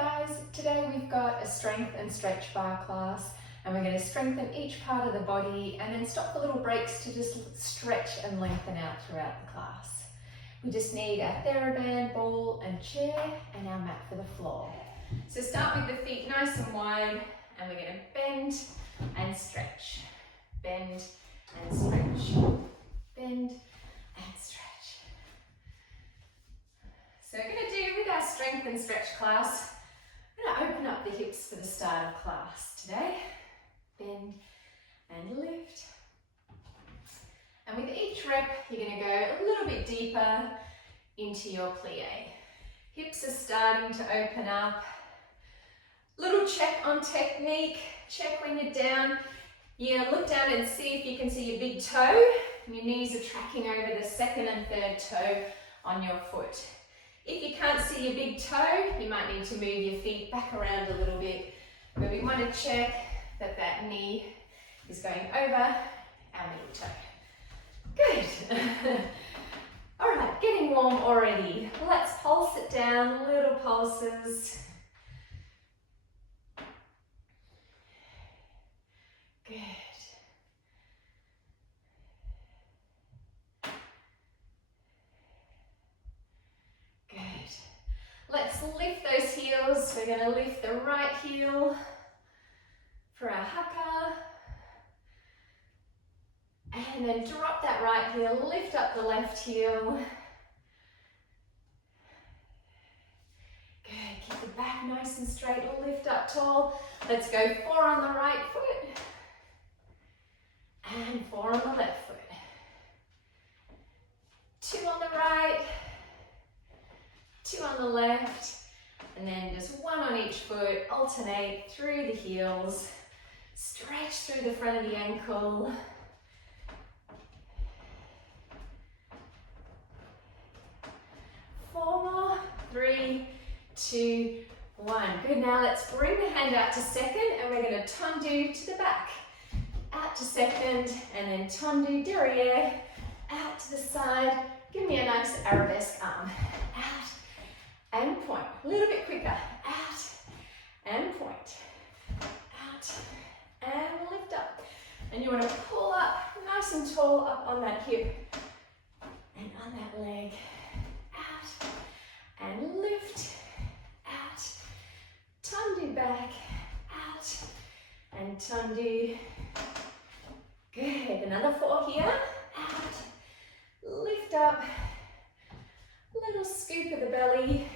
guys, today we've got a strength and stretch bar class and we're going to strengthen each part of the body and then stop for little breaks to just stretch and lengthen out throughout the class. We just need our TheraBand, ball and chair and our mat for the floor. So start with the feet nice and wide and we're going to bend and stretch. Bend and stretch. Bend and stretch. So we're going to do with our strength and stretch class, I'm going to open up the hips for the start of class today. Bend and lift. And with each rep, you're going to go a little bit deeper into your plie. Hips are starting to open up. Little check on technique. Check when you're down. Look down and see if you can see your big toe. Your knees are tracking over the second and third toe on your foot. If you can't see your big toe, you might need to move your feet back around a little bit. But we want to check that that knee is going over our middle toe. Good. All right, getting warm already. Let's pulse it down, little pulses. Good. Let's lift those heels. We're going to lift the right heel for our haka. And then drop that right heel, lift up the left heel. Good, keep the back nice and straight, lift up tall. Let's go 4 on the right foot and 4 on the left foot. 2 on the right, 2 on the left, and then just 1 on each foot. Alternate through the heels, stretch through the front of the ankle. Four more, 3, 2, 1. Good, now let's bring the hand out to second and we're going to tendu to the back. Out to second and then tendu derriere, out to the side. Give me a nice arabesque arm. Out and point. A little bit quicker. Out and point. Out and lift up. And you want to pull up nice and tall up on that hip and on that leg. Out and lift. Out. Tendu back. Out and tendu. Good. Another 4 here. Out. Lift up. Little scoop of the belly.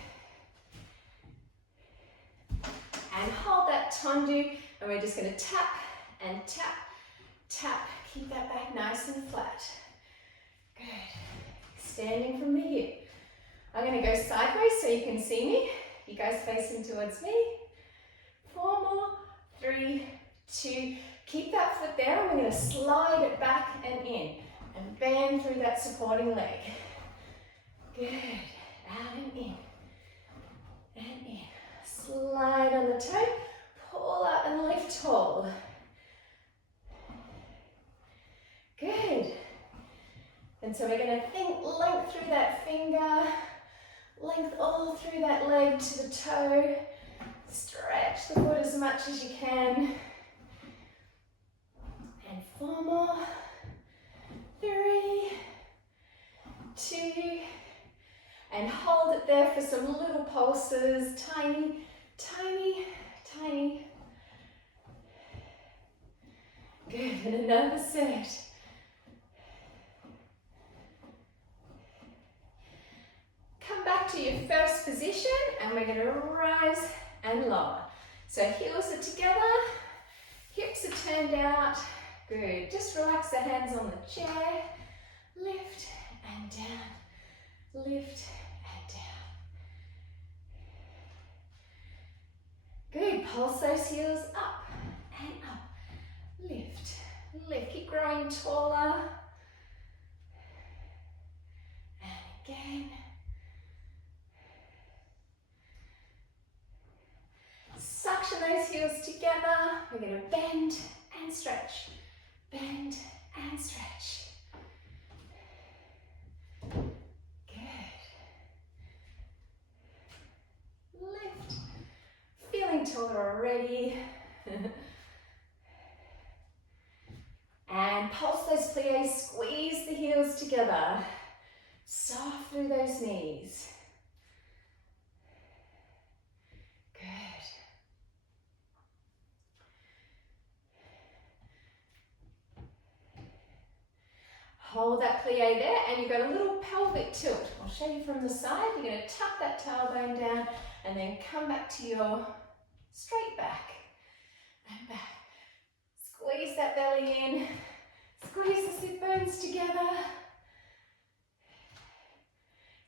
And hold that tendu, and we're just going to tap and tap, tap. Keep that back nice and flat. Good. Standing from the hip. I'm going to go sideways so you can see me. You guys facing towards me. 4 more, 3, 2. Keep that foot there, and we're going to slide it back and in. And bend through that supporting leg. Good. Out and in. And in. Slide on the toe, pull up and lift tall. Good. And so we're going to think length through that finger, length all through that leg to the toe. Stretch the foot as much as you can. And 4 more. 3, 2, and hold it there for some little pulses. Tiny, tiny, tiny. Good, and another set. Come back to your first position and we're going to rise and lower. So heels are together, hips are turned out. Good, just relax the hands on the chair. Lift and down, lift and down. Good, pulse those heels up and up. Lift, lift, keep growing taller. And again. Suction those heels together. We're going to bend and stretch. Bend and stretch. Good. Lift until we're ready. And pulse those pliés, squeeze the heels together. Soft through those knees. Good. Hold that plie there, and you've got a little pelvic tilt. I'll show you from the side. You're going to tuck that tailbone down and then come back to your straight back and back. Squeeze that belly in. Squeeze the sit bones together.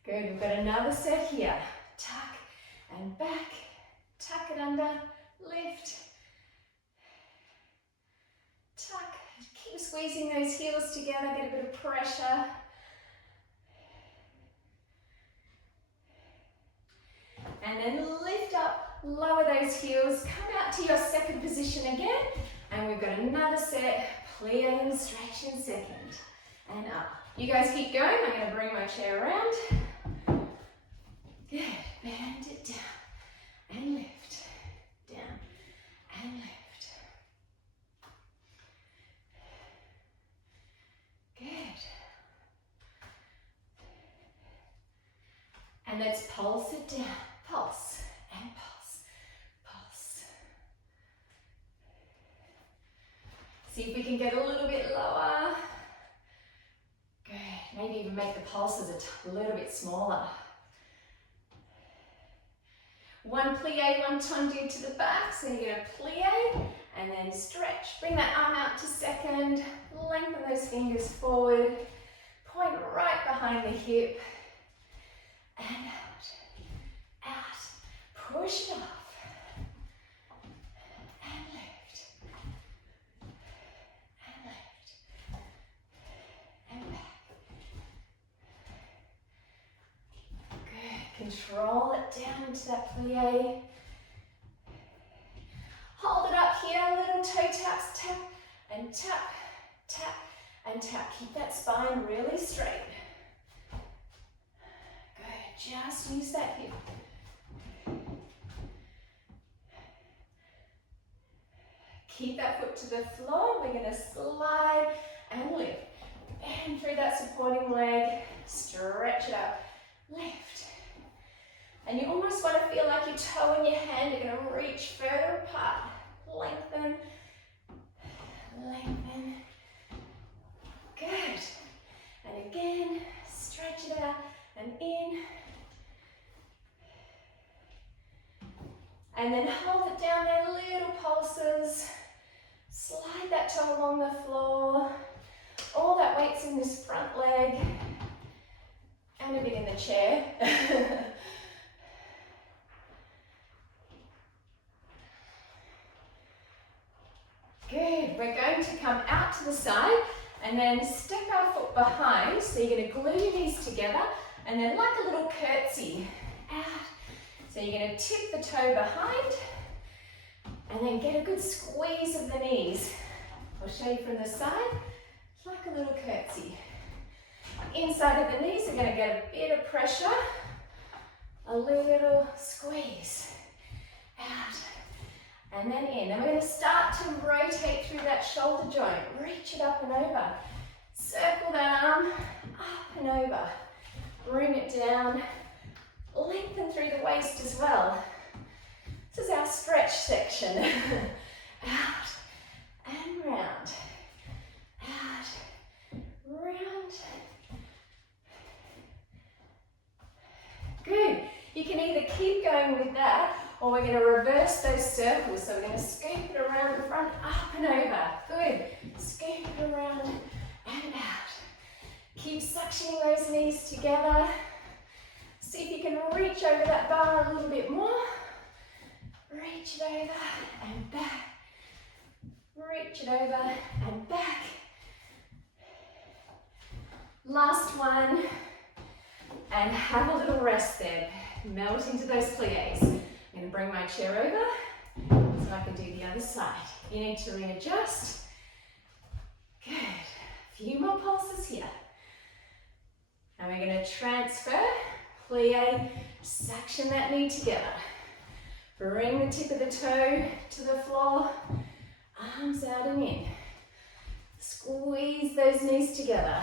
Good, we've got another set here. Tuck and back, tuck it under, lift, tuck. Keep squeezing those heels together, get a bit of pressure. And then lift up, lower those heels, come out to your second position again. And we've got another set, plie and stretch in second. And up. You guys keep going, I'm going to bring my chair around. Good, bend it down and lift, down and lift. Good. And let's pulse it down, pulse and pulse, pulse. See if we can get a little bit lower. Good, maybe even make the pulses a little bit smaller. One plie, one tendu to the back, so you're going to plie and then stretch. Bring that arm out to second, lengthen those fingers forward, point right behind the hip, and out, out, push it off, and lift, and back. Good, control it down into that plie. Hold it up here, little toe taps, tap, and tap, tap, and tap. Keep that spine really straight. Good, just use that hip. Keep that foot to the floor. We're going to slide and lift. Bend through that supporting leg, stretch it up, lift. And you almost want to feel like your toe and your hand are going to reach further apart. Lengthen, lengthen. Good. And again, stretch it out and in. And then hold it down there, little pulses. Slide that toe along the floor. All that weight's in this front leg. And a bit in the chair. Good, we're going to come out to the side and then step our foot behind. So you're going to glue your knees together and then like a little curtsy out. So you're going to tip the toe behind and then get a good squeeze of the knees. I'll show you from the side, like a little curtsy. Inside of the knees, we're going to get a bit of pressure, a little squeeze, out. And then in. And we're going to start to rotate through that shoulder joint. Reach it up and over. Circle that arm up and over. Bring it down. Lengthen through the waist as well. This is our stretch section. Out and round. Out, round. Good. You can either keep going with that, or we're going to reverse those circles. So we're going to scoop it around the front, up and over. Good. Scoop it around and out. Keep suctioning those knees together. See if you can reach over that bar a little bit more. Reach it over and back. Reach it over and back. Last one. And have a little rest there. Melt into those pliés. I'm going to bring my chair over so I can do the other side. You need to readjust. Good. A few more pulses here. And we're going to transfer, plie, suction that knee together. Bring the tip of the toe to the floor, arms out and in. Squeeze those knees together.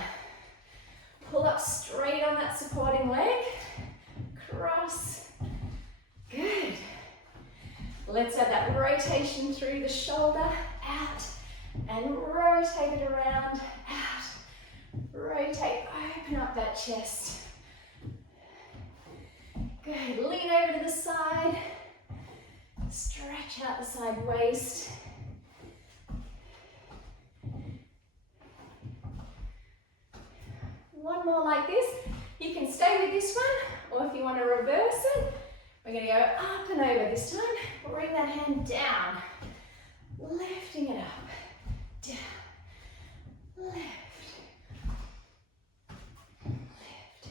Pull up straight on that supporting leg. Cross. Good. Let's add that rotation through the shoulder, out, and rotate it around, out. Rotate, open up that chest. Good, lean over to the side. Stretch out the side waist. One more like this. You can stay with this one, or if you want to reverse it, we're going to go up and over this time. Bring that hand down, lifting it up, down, lift, lift,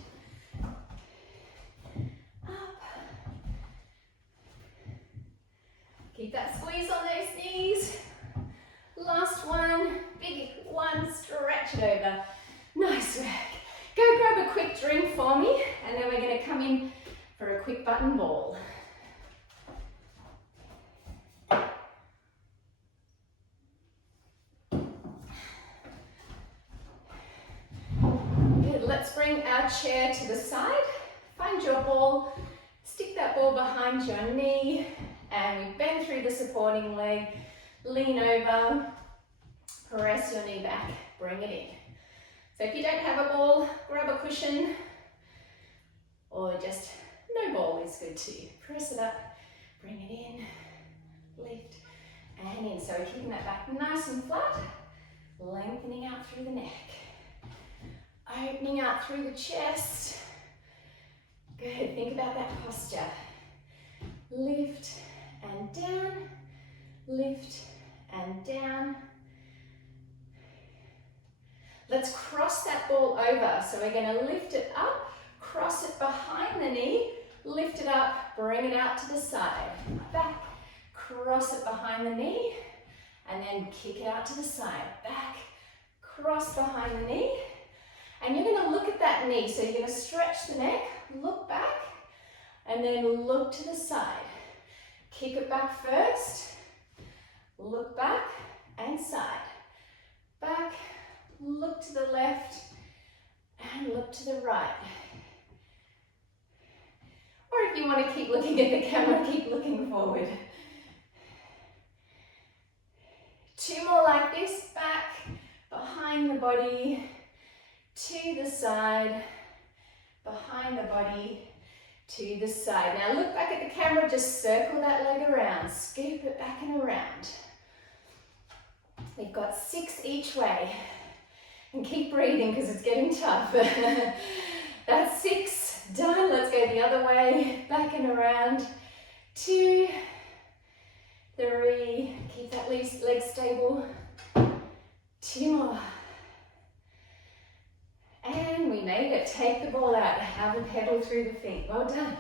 up. Keep that squeeze on those knees. Last one, big one, stretch it over. Nice work. Go grab a quick drink for me, and then we're going to come in for a quick button ball. Good, let's bring our chair to the side. Find your ball, stick that ball behind your knee, and we bend through the supporting leg, lean over, press your knee back, bring it in. So if you don't have a ball, grab a cushion, or just no ball is good too. Press it up, bring it in, lift, and in. So keeping that back nice and flat, lengthening out through the neck, opening out through the chest. Good, think about that posture. Lift and down, lift and down. Let's cross that ball over. So we're going to lift it up, cross it behind the knee, lift it up, bring it out to the side. Back, cross it behind the knee, and then kick it out to the side. Back, cross behind the knee, and you're going to look at that knee. So you're going to stretch the neck, look back, and then look to the side. Kick it back first, look back and side. Back, look to the left, and look to the right. Or if you want to keep looking at the camera, keep looking forward. Two more like this, back, behind the body, to the side, behind the body, to the side. Now look back at the camera, just circle that leg around, scoop it back and around. We've got 6 each way. And keep breathing because it's getting tough. That's 6, done. Let's go the other way, back and around. 2, 3, keep that leg stable. 2 more. And we made it. Take the ball out, have a pedal through the feet. Well done.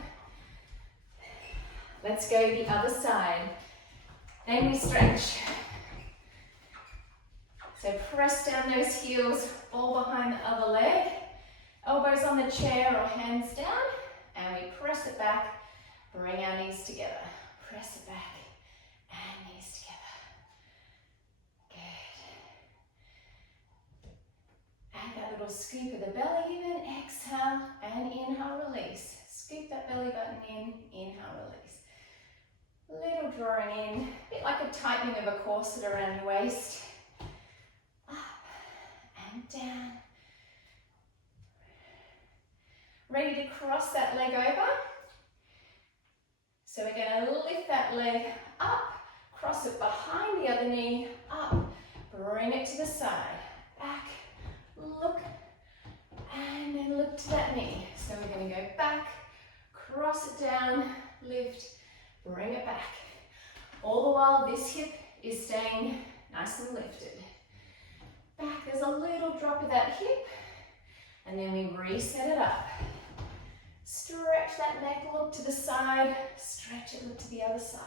Let's go the other side. Then we stretch. So press down those heels, ball behind the other leg, elbows on the chair or hands down, and we press it back, bring our knees together. Press it back and knees together. Good. Add that little scoop of the belly even, exhale and inhale, release. Scoop that belly button in, inhale, release. Little drawing in, a bit like a tightening of a corset around your waist. And down. Ready to cross that leg over. So we're going to lift that leg up, cross it behind the other knee, up, bring it to the side, back, look, and then look to that knee. So we're going to go back, cross it down, lift, bring it back. All the while this hip is staying nice and lifted. Back, there's a little drop of that hip, and then we reset it up. Stretch that neck, look to the side, stretch it, look to the other side.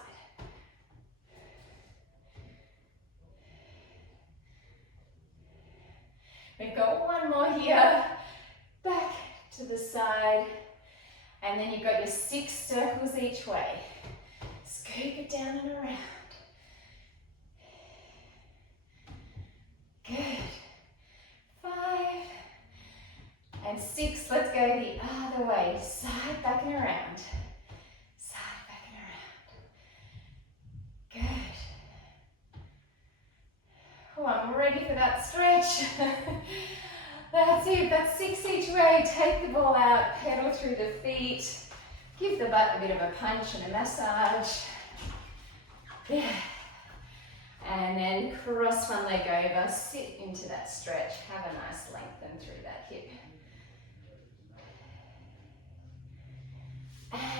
We've got one more here, back to the side, and then you've got your 6 circles each way. Scoop down and around. Good. 5 and 6. Let's go the other way. Side, back and around. Side, back and around. Good. Oh, I'm ready for that stretch. That's it. That's 6 each way. Take the ball out, pedal through the feet. Give the butt a bit of a punch and a massage. Yeah. And then cross one leg over, sit into that stretch. Have a nice lengthen through that hip.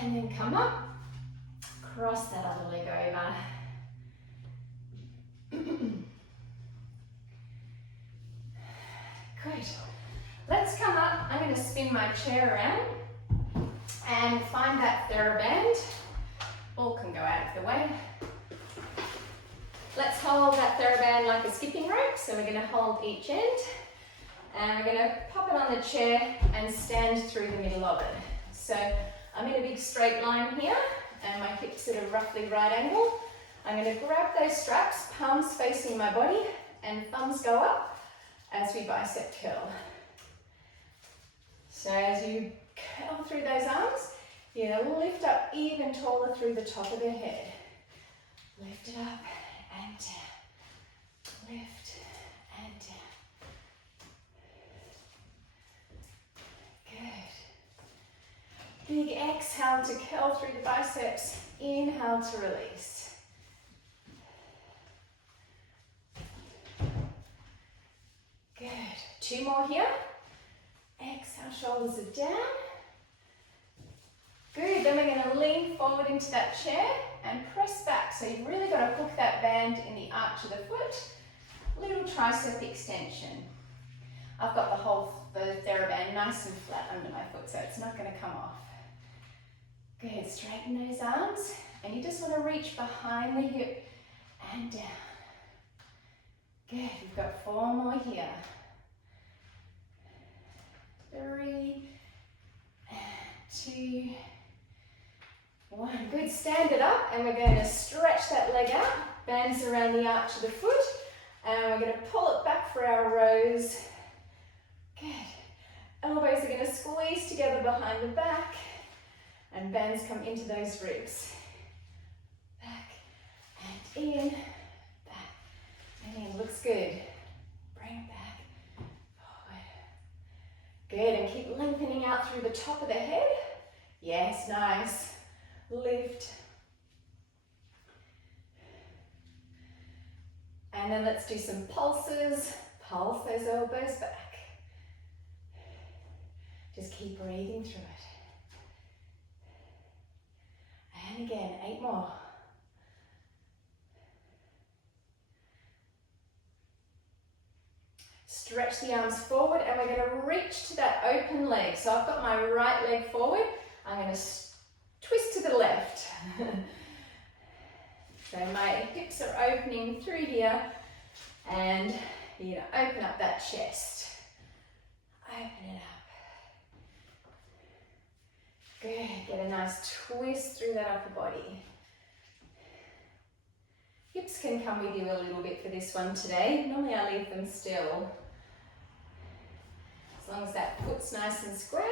And then come up, cross that other leg over. Good. Let's come up. I'm going to spin my chair around and find that TheraBand. Ball can go out of the way. Let's hold that TheraBand like a skipping rope. So we're going to hold each end and we're going to pop it on the chair and stand through the middle of it. So I'm in a big straight line here and my hips at a roughly right angle. I'm going to grab those straps, palms facing my body and thumbs go up as we bicep curl. So as you curl through those arms, you're going to lift up even taller through the top of the head. Lift it up and down. Lift and down. Good. Big exhale to curl through the biceps. Inhale to release. Good. 2 more here. Exhale, shoulders are down. Good, then we're going to lean forward into that chair and press back. So you've really got to hook that band in the arch of the foot. Little tricep extension. I've got the TheraBand nice and flat under my foot, so it's not going to come off. Good, straighten those arms. And you just want to reach behind the hip and down. Good, we've got 4 more here. 3 and 2. 1. Good. Stand it up and we're going to stretch that leg out. Bands around the arch of the foot. And we're going to pull it back for our rows. Good. Elbows are going to squeeze together behind the back. And bands come into those ribs. Back and in. Back and in. Looks good. Bring it back. Forward. Good. And keep lengthening out through the top of the head. Yes, nice. Lift. And then let's do some pulses. Pulse those elbows back. Just keep breathing through it. And again, 8 more. Stretch the arms forward and we're going to reach to that open leg. So I've got my right leg forward. I'm going to twist to the left. So my hips are opening through here and you're going to open up that chest. Open it up. Good. Get a nice twist through that upper body. Hips can come with you a little bit for this one today. Normally I leave them still. As long as that foot's nice and square.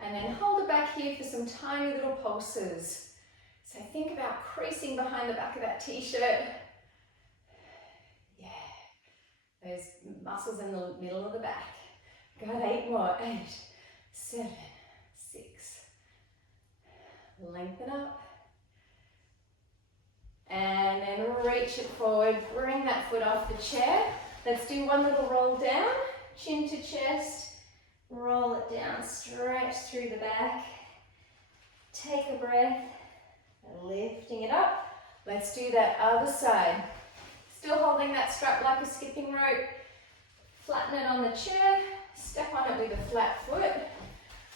And then hold it back here for some tiny little pulses. So think about creasing behind the back of that t-shirt. Yeah, those muscles in the middle of the back. Got 8 more. 8, 7, 6. Lengthen up. And then reach it forward. Bring that foot off the chair. Let's do one little roll down. Chin to chest. Roll it down, stretch through the back. Take a breath, lifting it up. Let's do that other side. Still holding that strap like a skipping rope. Flatten it on the chair, step on it with a flat foot.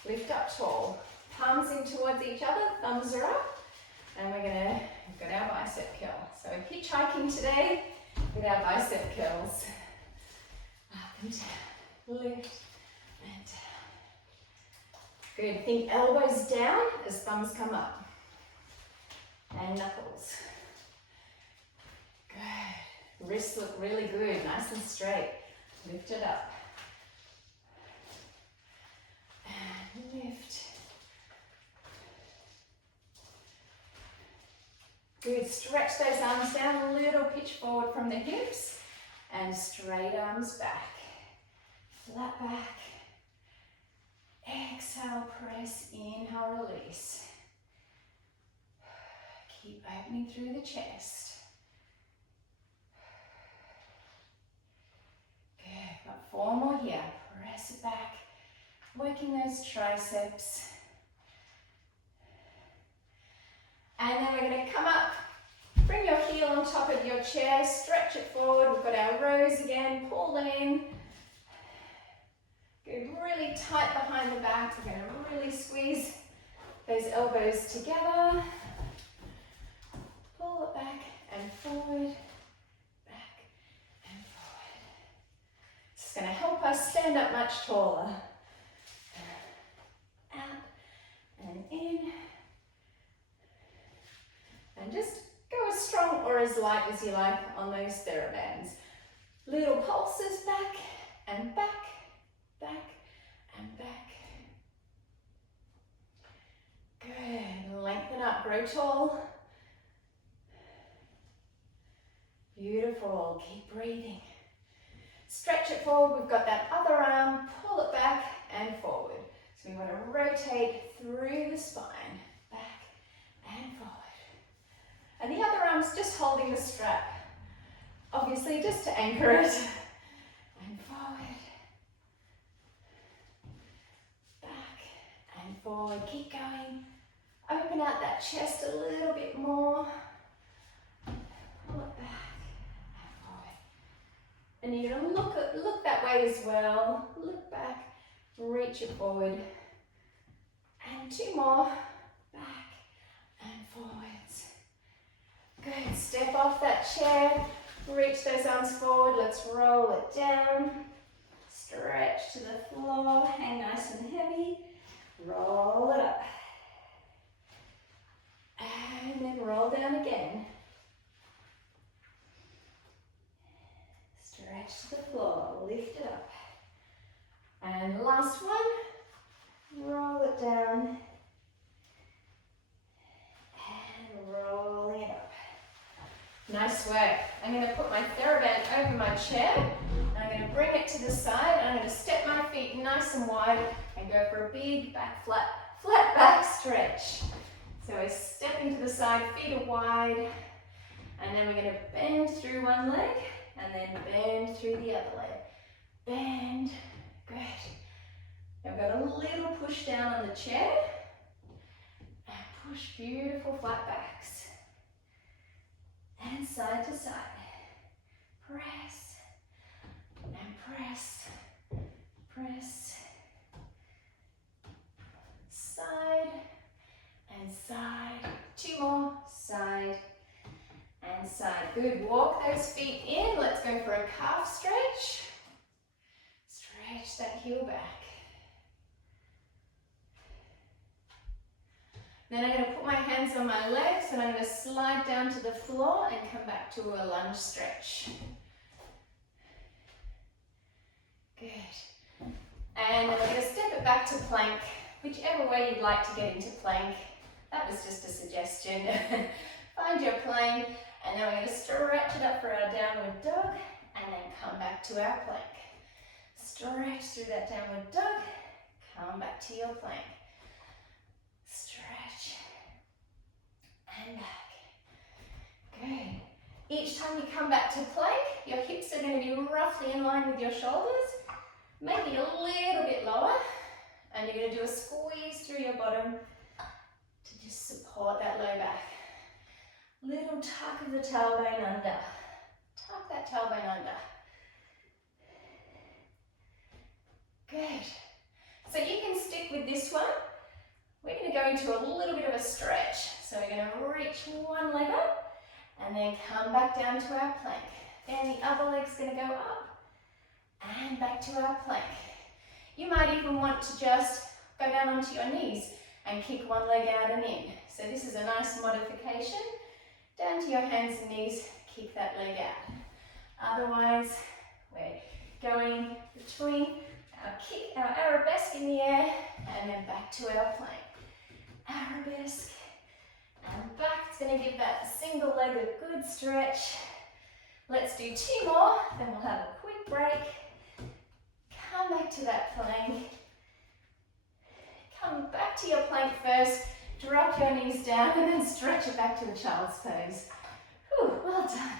Lift up tall. Palms in towards each other, thumbs are up. And we've got our bicep curl. So we're hitchhiking today with our bicep curls. Up and down, lift. And Good, think elbows down as thumbs come up. And knuckles. Good. Wrists look really good, nice and straight. Lift it up. And lift. Good, stretch those arms down, a little pitch forward from the hips. And straight arms back. Flat back. Exhale, press, inhale, release. Keep opening through the chest. Good, got 4 more here. Press it back, working those triceps. And then we're going to come up, bring your heel on top of your chair, stretch it forward. We've got our rows again, pull them in. Good, really tight behind the back. We're going to really squeeze those elbows together. Pull it back and forward, back and forward. It's going to help us stand up much taller. Out and in. And just go as strong or as light as you like on those TheraBands. Little pulses back and back, back and back. Good, lengthen up, grow tall. Beautiful, keep breathing. Stretch it forward, we've got that other arm, pull it back and forward. So we want to rotate through the spine, back and forward. And the other arm's just holding the strap. Obviously just to anchor it. And forward. Back and forward, keep going. Open out that chest a little bit more. Pull it back. And you're going to look that way as well. Look back, reach it forward. And 2 more, back and forwards. Good, step off that chair, reach those arms forward. Let's roll it down. Stretch to the floor, hang nice and heavy. Roll it up. And then roll down again. Stretch to the floor, lift it up. And last one, roll it down. And roll it up. Nice work. I'm going to put my TheraBand over my chair. And I'm going to bring it to the side. And I'm going to step my feet nice and wide and go for a big back flat back stretch. So we're stepping to the side, feet are wide. And then we're going to bend through one leg. And then bend through the other leg. Bend. Good. I've got a little push down on the chair. And push, beautiful flat backs. And side to side. Press. And press. Press. Side. And side. 2 more. Side. And side. Good. Walk those feet in. Let's go for a calf stretch. Stretch that heel back. Then I'm going to put my hands on my legs and I'm going to slide down to the floor and come back to a lunge stretch. Good. And then we're going to step it back to plank, whichever way you'd like to get into plank. That was just a suggestion. Find your plank. And then we're going to stretch it up for our downward dog and then come back to our plank. Stretch through that downward dog, come back to your plank. Stretch and back. Good. Each time you come back to plank, your hips are going to be roughly in line with your shoulders, maybe a little bit lower, and you're going to do a squeeze through your bottom to just support that low back. Little tuck of the tailbone under. Tuck that tailbone under. Good. So you can stick with this one. We're going to go into a little bit of a stretch. So we're going to reach one leg up and then come back down to our plank. Then the other leg's going to go up and back to our plank. You might even want to just go down down onto your knees and kick one leg out and in. So this is a nice modification. Down to your hands and knees, kick that leg out. Otherwise, we're going between our kick, our arabesque in the air, and then back to our plank. Arabesque, and back. It's going to give that single leg a good stretch. Let's do 2 more, then we'll have a quick break. Come back to that plank. Come back to your plank first. Drop your knees down and then stretch it back to a child's pose. Whew, well done.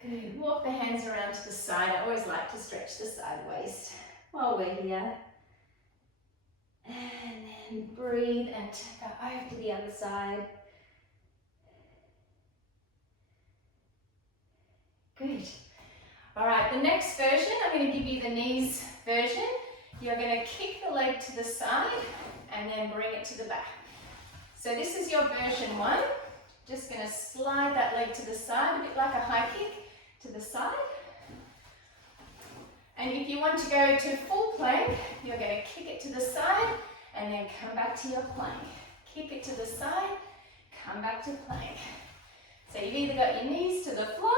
Good. Walk the hands around to the side. I always like to stretch the side waist while we're here. And then breathe and go over to the other side. Good. All right, the next version, I'm going to give you the knees version. You're going to kick the leg to the side and then bring it to the back. So this is your version 1. Just going to slide that leg to the side, a bit like a high kick to the side. And if you want to go to full plank, you're going to kick it to the side and then come back to your plank. Kick it to the side, come back to plank. So you've either got your knees to the floor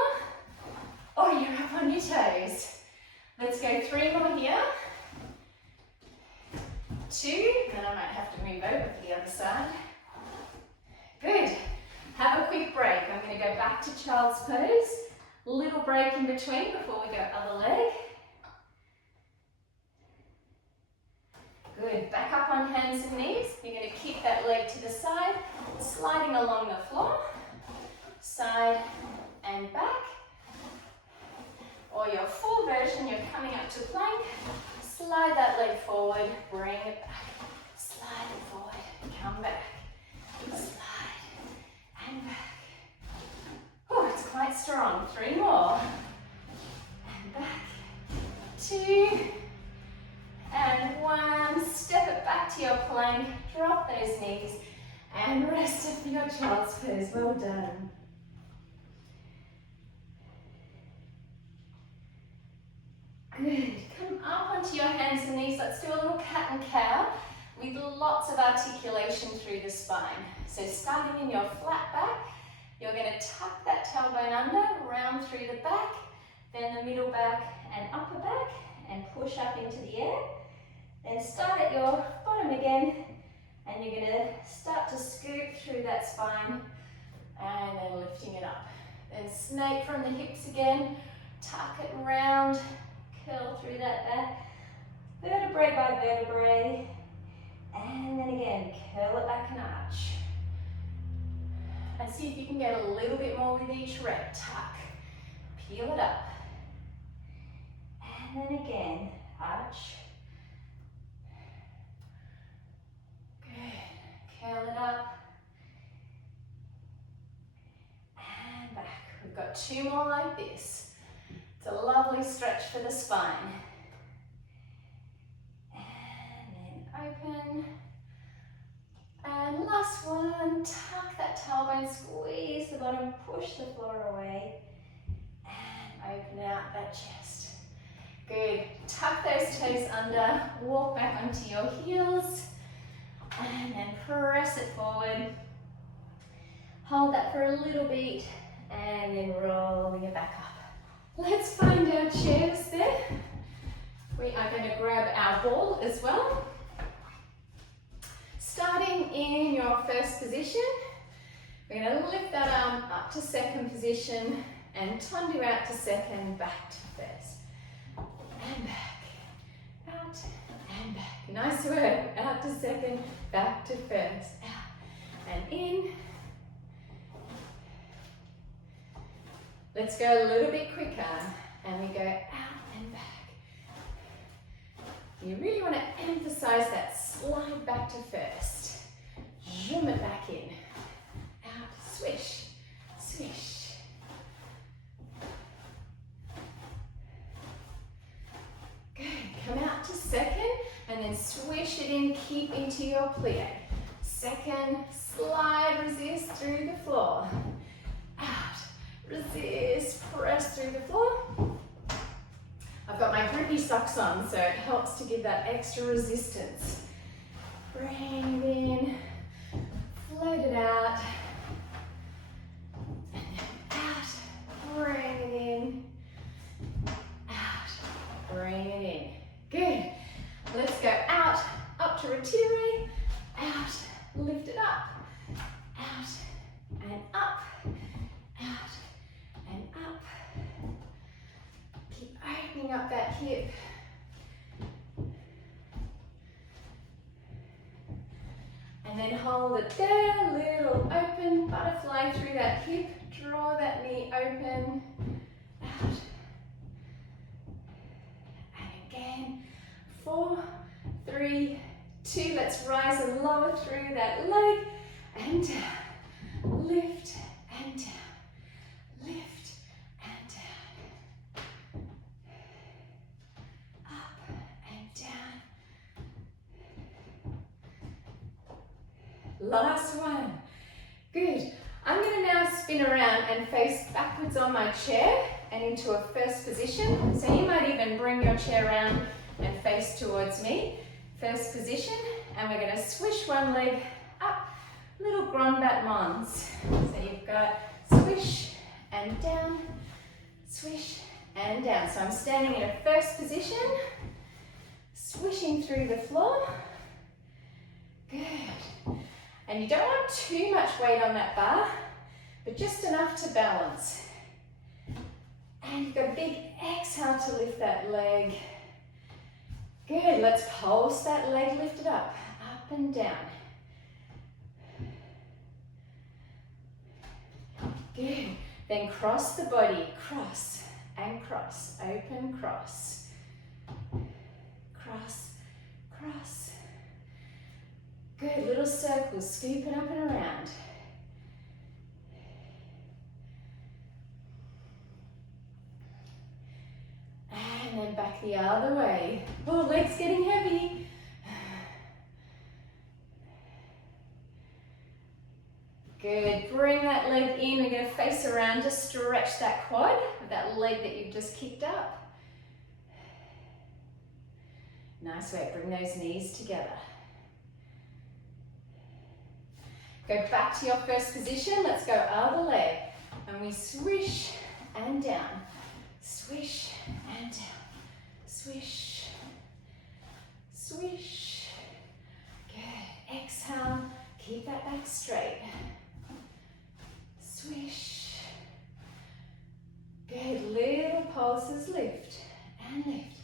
or you're up on your toes. Let's go 3 more here. 2, and I might have to move over to the other side. Good. Have a quick break. I'm going to go back to child's pose. Little break in between before we go other leg. Good. Back up on hands and knees. You're going to kick that leg to the side, sliding along the floor. Side and back. Or your full version, you're coming up to plank. Slide that leg forward, bring it back. Slide it forward, come back. Slide and back. Oh, it's quite strong. 3 more. And back. 2. And 1. Step it back to your plank. Drop those knees. And rest it for your child's pose. Well done. Good. Come up onto your hands and knees. Let's do a little cat and cow with lots of articulation through the spine. So starting in your flat back, you're going to tuck that tailbone under, round through the back, then the middle back and upper back, and push up into the air. Then start at your bottom again, and you're going to start to scoop through that spine, and then lifting it up. Then snake from the hips again, tuck it round, curl through that back, vertebrae by vertebrae, and then again, curl it back and arch. And see if you can get a little bit more with each rep. Tuck, peel it up, and then again, arch. Good, curl it up, and back. We've got 2 more like this. It's a lovely stretch for the spine. And then open. And last one, tuck that tailbone, squeeze the bottom, push the floor away. And open out that chest. Good. Tuck those toes under, walk back onto your heels. And then press it forward. Hold that for a little beat. And then rolling it back up. Let's find our chairs there. We are going to grab our ball as well. Starting in your first position, we're going to lift that arm up to second position and tundo out to second, back to first. And back, out and back. Nice work. Out to second, back to first. Out and in. Let's go a little bit quicker, and we go out and back. You really want to emphasize that slide back to first. Zoom it back in. Out, swish, swish. Good, come out to second, and then swish it in, keep into your plie. Second, slide, resist through the floor. Out. Resist, press through the floor. I've got my put your socks on, so it helps to give that extra resistance. Bring it in, float it out, and then out, bring it in, out, bring it in. Good. Let's go out, up to retire, out, lift it up, out, and up, out, and up. Keep opening up that hip. And then hold it there, little open butterfly through that hip. Draw that knee open, out. And again, 4, 3, 2. Let's rise and lower through that leg and down. Lift and down. Lift and down. Up and down. Last one. Good. I'm going to now spin around and face backwards on my chair and into a first position. So you might even bring your chair around and face towards me. First position, and we're going to swish one leg up, little grand battements. So you've got swish and down, swish and down. So I'm standing in a first position, swishing through the floor. Good. And you don't want too much weight on that bar, but just enough to balance. And you've got a big exhale to lift that leg. Good, let's pulse that leg lifted up and down. Good, then cross the body, cross and cross, open, cross. Cross, cross. Good, little circles, scooping up and around. And then back the other way. Oh, legs getting heavy. Good, bring that leg in. We're going to face around to stretch that quad with that leg that you've just kicked up. Nice way, bring those knees together. Go back to your first position. Let's go other leg. And we swish and down. Swish and down. Swish. Swish. Good. Exhale. Keep that back straight. Swish. Good. Little pulses. Lift and lift.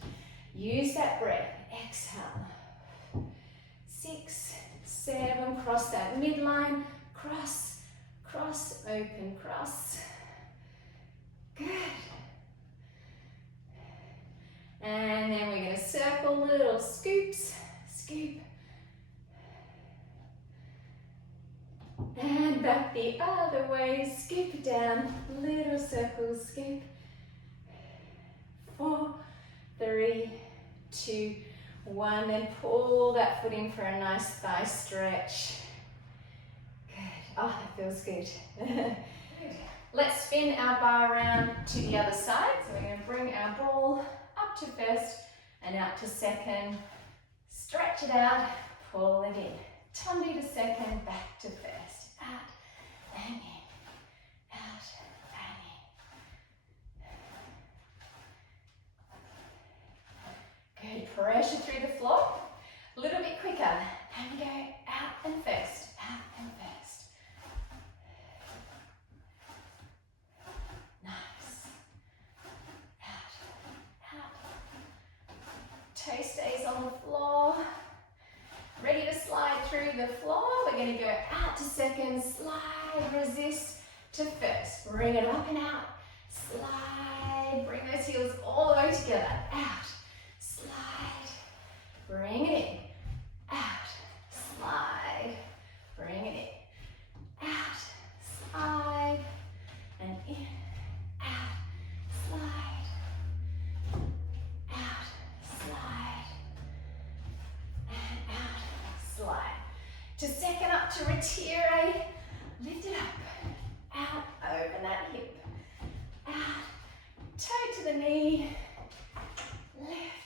Use that breath. Exhale. 6, 7. Cross that midline. Cross. Cross. Open. Cross. Good. And then we're going to circle little scoops. Scoop. And back the other way. Scoop down. Little circles. Scoop. 4, 3, 2, 1. Then pull that foot in for a nice thigh stretch. Good. Oh, that feels good. Let's spin our bar around to the other side. So we're going to bring our ball up to first and out to second. Stretch it out, pull it in. Tundi to second, back to first. Out and in. Out and in. Good, pressure through the floor. A little bit quicker. And we go out and first. Out and first. Nice. Out. Out. Toe stays on the floor. Ready to slide through the floor. We're going to go out to second, slide, resist to first. Bring it up and out. Slide, bring those heels all the way together. Out, slide, bring it in. Out, slide, bring it in. Out, slide, and in. Out, slide, out, slide, and out, slide. To second, up to retire. Lift it up. Out, open that hip. Out, toe to the knee. Lift.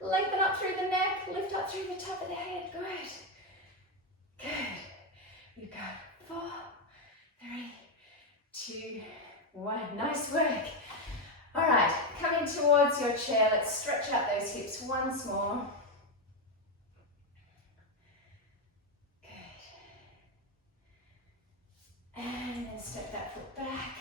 Lengthen up through the neck, lift up through the top of the head. Good. Good. You've got 4, 3, 2, 1. Nice work. All right, coming towards your chair, let's stretch out those hips once more. Good. And then step that foot back.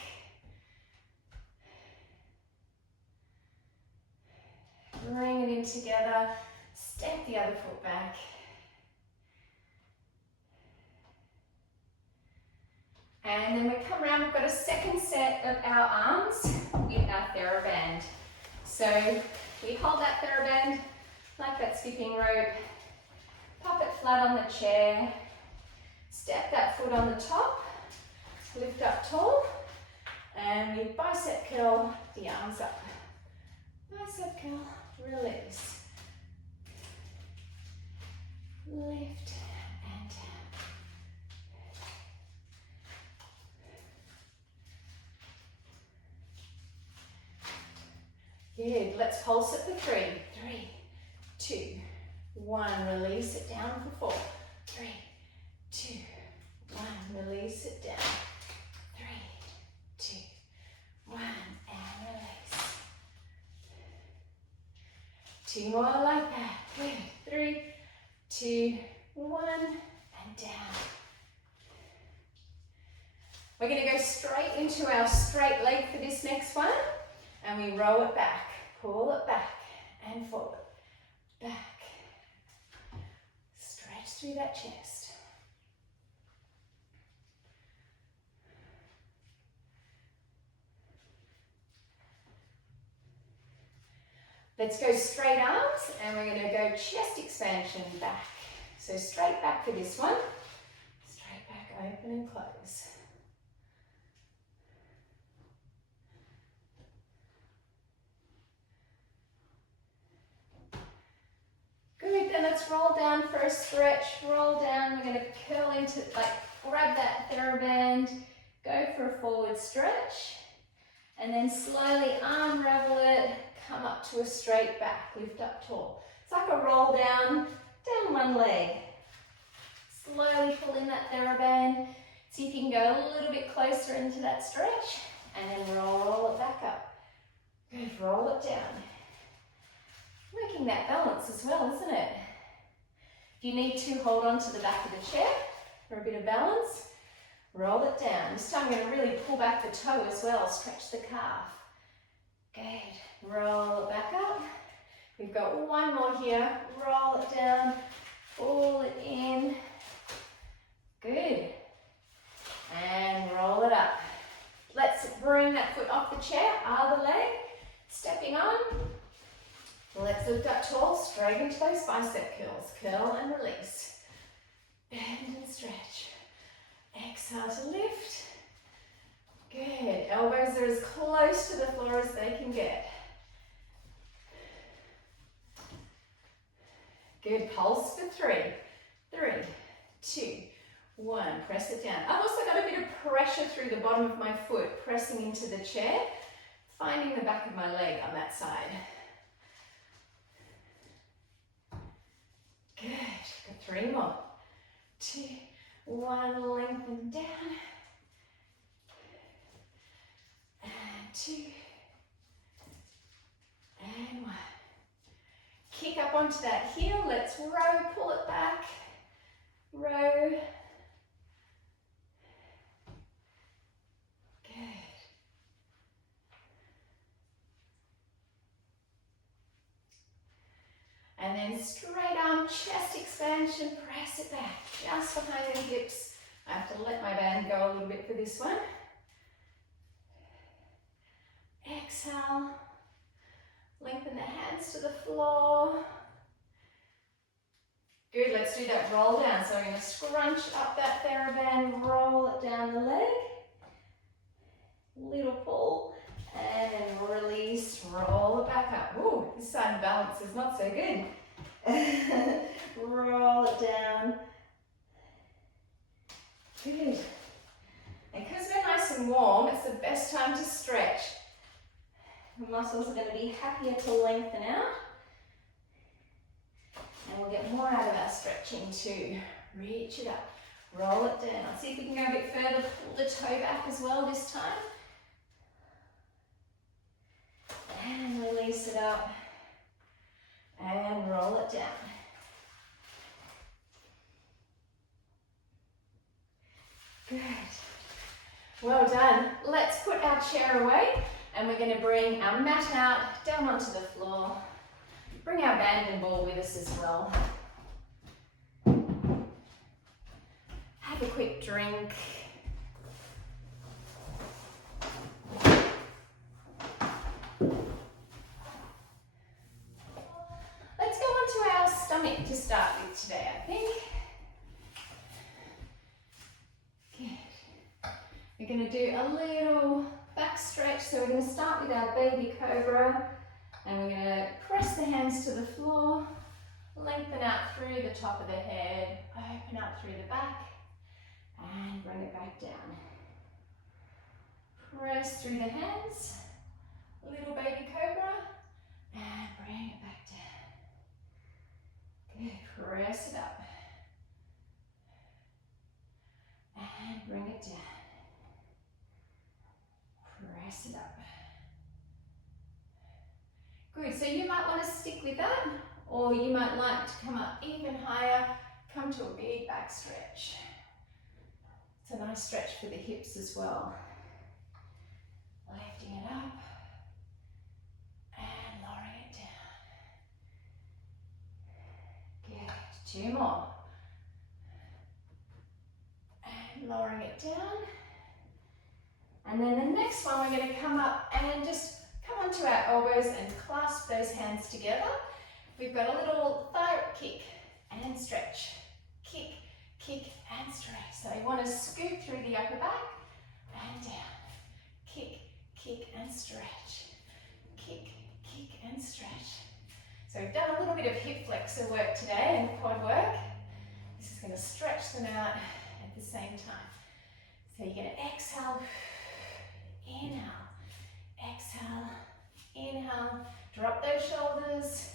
Bring it in together, step the other foot back. And then we come around, we've got a second set of our arms with our TheraBand. So we hold that TheraBand like that skipping rope, pop it flat on the chair, step that foot on the top, lift up tall, and we bicep curl the arms up. Bicep curl, release. Lift and down. Good, let's pulse it for 3. 3, 2, 1. Release it down for 4. 3, 2, 1. Release it down. 3, 2, 1. And release. 2 more like that. Good. 3, 2, 1. And down. We're going to go straight into our straight leg for this next one. And we roll it back, pull it back and forward, back. Stretch through that chest. Let's go straight arms and we're going to go chest expansion back. So straight back for this one. Straight back, open and close. Good, then let's roll down for a stretch. Roll down, we're going to curl into, like grab that TheraBand, go for a forward stretch, and then slowly unravel it, come up to a straight back, lift up tall. It's like a roll down, down one leg. Slowly pull in that TheraBand, see if you can go a little bit closer into that stretch, and then roll it back up. Good, roll it down. Working that balance as well, isn't it? If you need to, hold on to the back of the chair for a bit of balance. Roll it down. This time we're going to really pull back the toe as well, stretch the calf. Good. Roll it back up. We've got one more here. Roll it down, pull it in. Good. And roll it up. Let's bring that foot off the chair, other leg, stepping on. Let's lift up tall, straight into those bicep curls. Curl and release. Bend and stretch. Exhale to lift. Good. Elbows are as close to the floor as they can get. Good. Pulse for 3. 3, 2, 1. Press it down. I've also got a bit of pressure through the bottom of my foot, pressing into the chair, finding the back of my leg on that side. Good. Got 3 more. 2, 1. Lengthen down. And 2. And 1. Kick up onto that heel. Let's row. Pull it back. Row. Good. And then straight arm, chest expansion, press it back, just behind the hips. I have to let my band go a little bit for this one. Exhale, lengthen the hands to the floor. Good, let's do that roll down. So we're going to scrunch up that TheraBand, roll it down the leg. Little pull. And then release, roll it back up. Ooh, this side of balance is not so good. Roll it down. Good. And because we're nice and warm, it's the best time to stretch. The muscles are going to be happier to lengthen out. get more out of our stretching too. Reach it up, roll it down. See if we can go a bit further, pull the toe back as well this time. And release it up. And roll it down. Good. Well done. Let's put our chair away and we're going to bring our mat out, down onto the floor. Bring our badminton ball with us as well. Have a quick drink. Let's go on to our stomach to start with today, I think. Good. We're going to do a little back stretch. So we're going to start with our baby cobra and we're going to press the hands to the floor, lengthen out through the top of the head, open up through the back and bring it back down. Press through the hands, little baby cobra and bring it back down. Good, press it up and bring it down. Press it up. Good, so you might want to stick with that, or you might like to come up even higher, come to a big back stretch. It's a nice stretch for the hips as well. Lifting it up and lowering it down. Good, two more. And lowering it down. And then the next one, we're going to come up and just come onto our elbows and clasp those hands together. We've got a little thigh kick and stretch. Kick, kick and stretch. So you want to scoop through the upper back and down. Kick, kick and stretch. Kick, kick and stretch. So we've done a little bit of hip flexor work today and quad work. This is going to stretch them out at the same time. So you're going to exhale, inhale, exhale, inhale, drop those shoulders.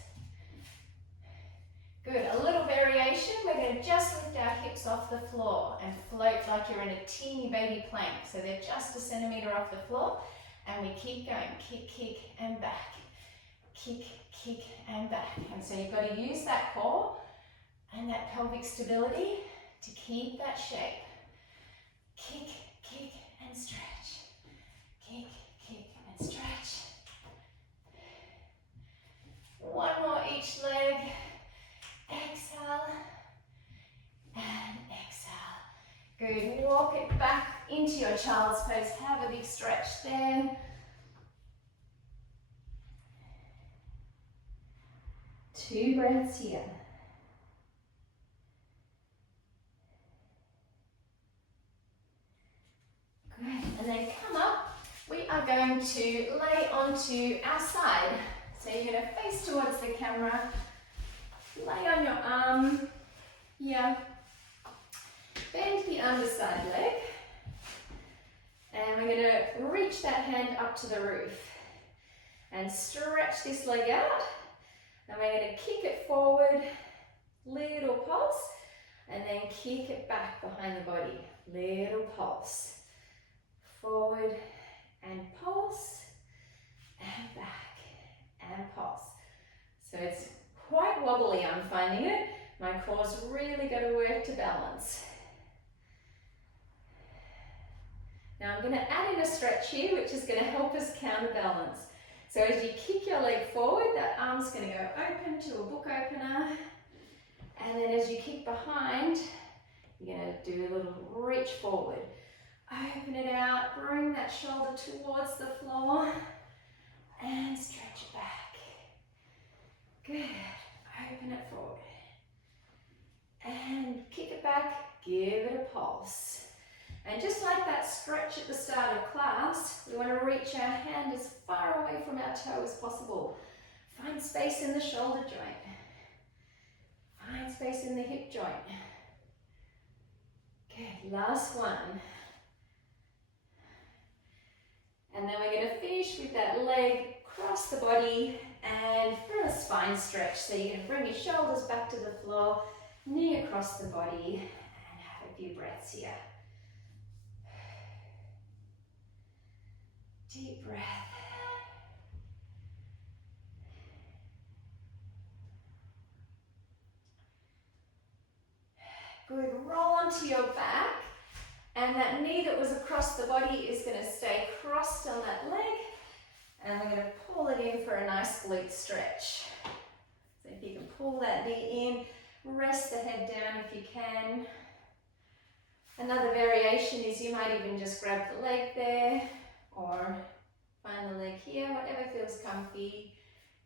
Good, a little variation. We're going to just lift our hips off the floor and float like you're in a teeny baby plank. So they're just a centimetre off the floor. And we keep going, kick, kick and back. Kick, kick and back. And so you've got to use that core and that pelvic stability to keep that shape. Kick, kick and stretch. Kick, kick and stretch. One more each leg. Exhale and exhale. Good. Walk it back into your child's pose. Have a big stretch there. Two breaths here. Good. And then come up. We are going to lay onto our side. So you're going to face towards the camera. Lay on your arm here. Bend the underside leg. And we're going to reach that hand up to the roof. And stretch this leg out. And we're going to kick it forward. Little pulse. And then kick it back behind the body. Little pulse. Forward and pulse. And back. And pulse. So it's quite wobbly, I'm finding it. My core's really got to work to balance. Now I'm going to add in a stretch here, which is going to help us counterbalance. So as you kick your leg forward, that arm's going to go open to a book opener. And then as you kick behind, you're going to do a little reach forward. Open it out, bring that shoulder towards the floor, and stretch it back. Good. Open it forward. And kick it back, give it a pulse. And just like that stretch at the start of class, we want to reach our hand as far away from our toe as possible. Find space in the shoulder joint. Find space in the hip joint. Good, last one. And then we're going to finish with that leg, cross the body, and for a spine stretch, so you're going to bring your shoulders back to the floor, knee across the body, and have a few breaths here. Deep breath. Good, roll onto your back, and that knee that was across the body is going to stay crossed on that leg, and we're going to pull it in for a nice glute stretch. So if you can pull that knee in, rest the head down if you can. Another variation is you might even just grab the leg there, or find the leg here, whatever feels comfy.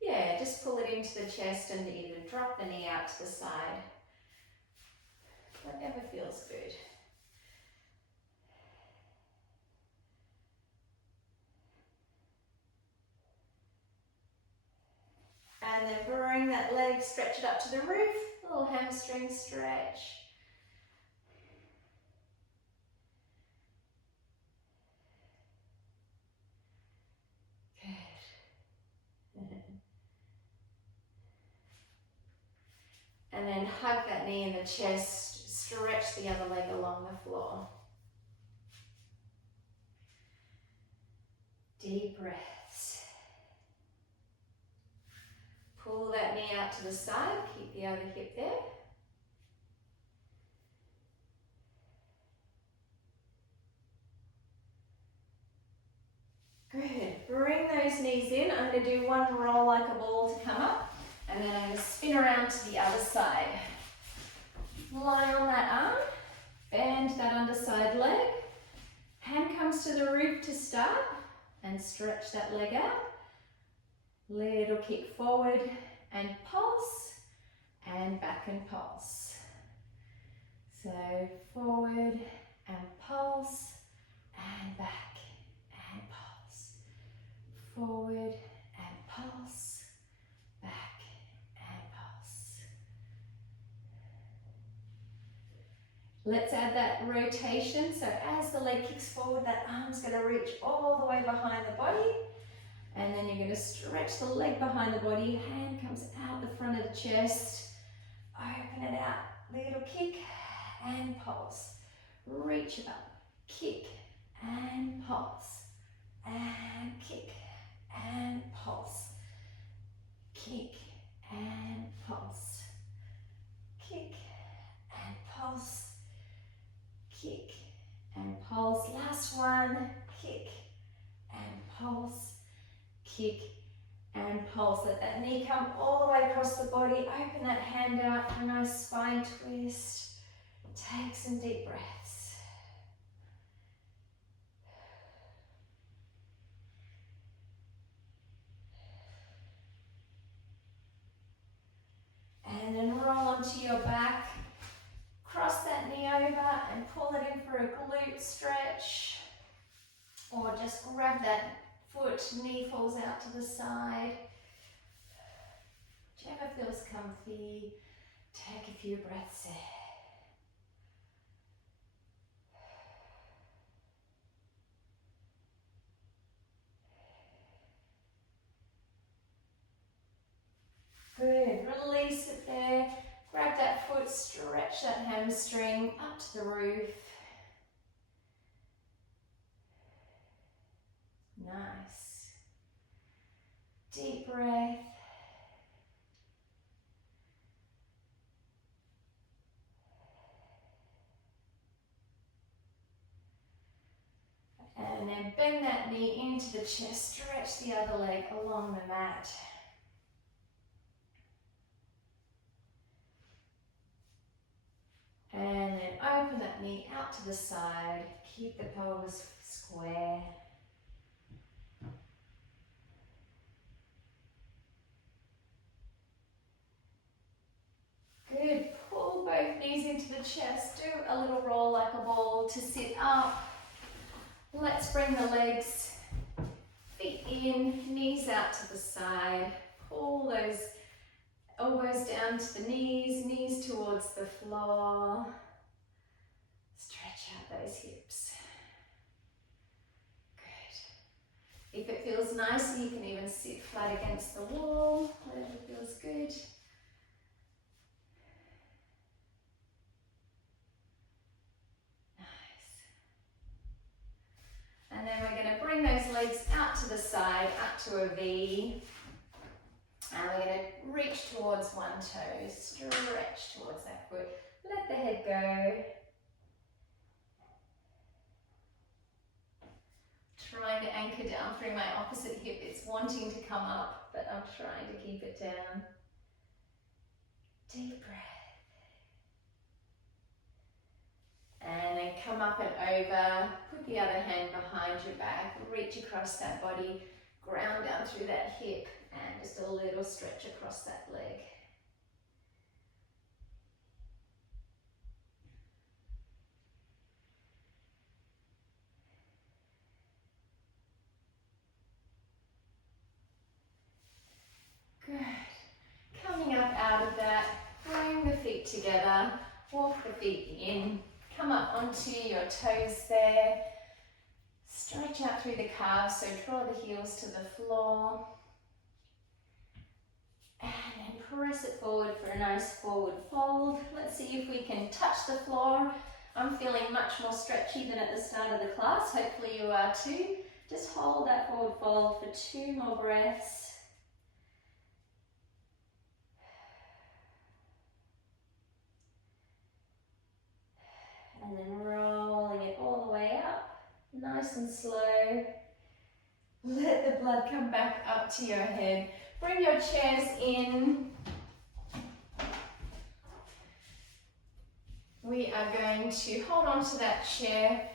Yeah, just pull it into the chest and either drop the knee out to the side. Whatever feels good. And then bring that leg, stretch it up to the roof, little hamstring stretch. Good. And then hug that knee in the chest, stretch the other leg along the floor. Deep breaths. Pull that knee out to the side, keep the other hip there. Good, bring those knees in. I'm going to do one roll like a ball to come up, and then I'm going to spin around to the other side. Lie on that arm, bend that underside leg, hand comes to the roof to start, and stretch that leg out. Little kick forward and pulse, and back and pulse. So forward and pulse, and back and pulse. Forward and pulse, back and pulse. Let's add that rotation. So as the leg kicks forward, that arm's going to reach all the way behind the body. And then you're going to stretch the leg behind the body. Hand comes out the front of the chest. Open it out. Little kick and pulse. Reach it up. Kick and pulse. And kick and pulse. Kick and pulse. Kick and pulse. Kick and pulse. Last one. Kick and pulse. Kick and pulse. Let that knee come all the way across the body. Open that hand out for a nice spine twist. Take some deep breaths. And then roll onto your back. Cross that knee over and pull it in for a glute stretch. Or just grab that foot, knee falls out to the side. Whichever feels comfy. Take a few breaths in. Good, release it there. Grab that foot, stretch that hamstring up to the roof. Nice. Deep breath. And then bend that knee into the chest, stretch the other leg along the mat. And then open that knee out to the side, keep the pelvis square. Good, pull both knees into the chest, do a little roll like a ball to sit up. Let's bring the legs, feet in, knees out to the side. Pull those elbows down to the knees, knees towards the floor. Stretch out those hips. Good. If it feels nicer, you can even sit flat against the wall, whatever feels good. Nice. And then we're going to bring those legs out to the side, up to a V. And we're going to reach towards one toe, stretch towards that foot. Let the head go. Trying to anchor down through my opposite hip. It's wanting to come up, but I'm trying to keep it down. Deep breath. And then come up and over. Put the other hand behind your back. Reach across that body. Ground down through that hip. And just a little stretch across that leg. Good. Coming up out of that, bring the feet together, walk the feet in, come up onto your toes there, stretch out through the calves, so draw the heels to the floor, and then press it forward for a nice forward fold. Let's see if we can touch the floor. I'm feeling much more stretchy than at the start of the class, hopefully you are too. Just hold that forward fold for 2 more breaths. And then rolling it all the way up, nice and slow. Let the blood come back up to your head. Bring your chairs in. We are going to hold on to that chair,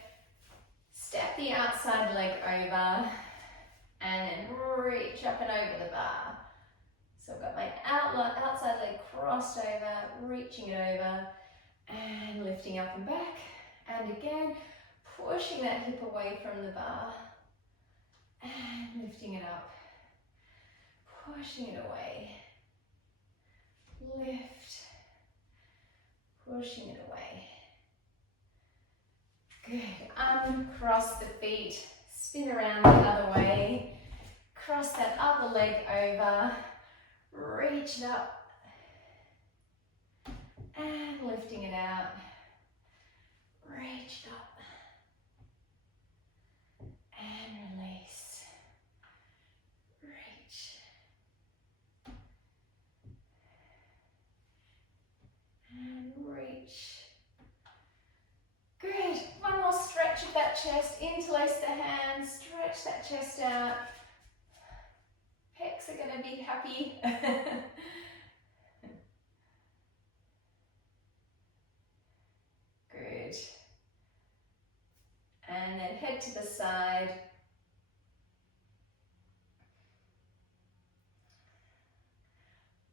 step the outside leg over, and then reach up and over the bar. So I've got my outside leg crossed over, reaching it over, and lifting up and back, and again, pushing that hip away from the bar, and lifting it up, pushing it away, lift, pushing it away. Good, uncross the feet, spin around the other way, cross that other leg over, reach it up, and lifting it out, reach it up, and release, reach, and reach. Good, one more stretch of that chest, interlace the hands, stretch that chest out. Pecs are going to be happy. Good. And then head to the side.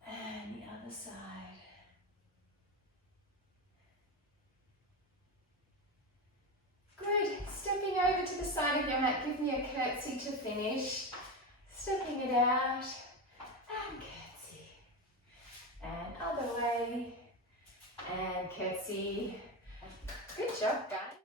And the other side. Good. Stepping over to the side of your mat, give me a curtsy to finish. Stepping it out. And curtsy. And other way. And curtsy. Good job, guys.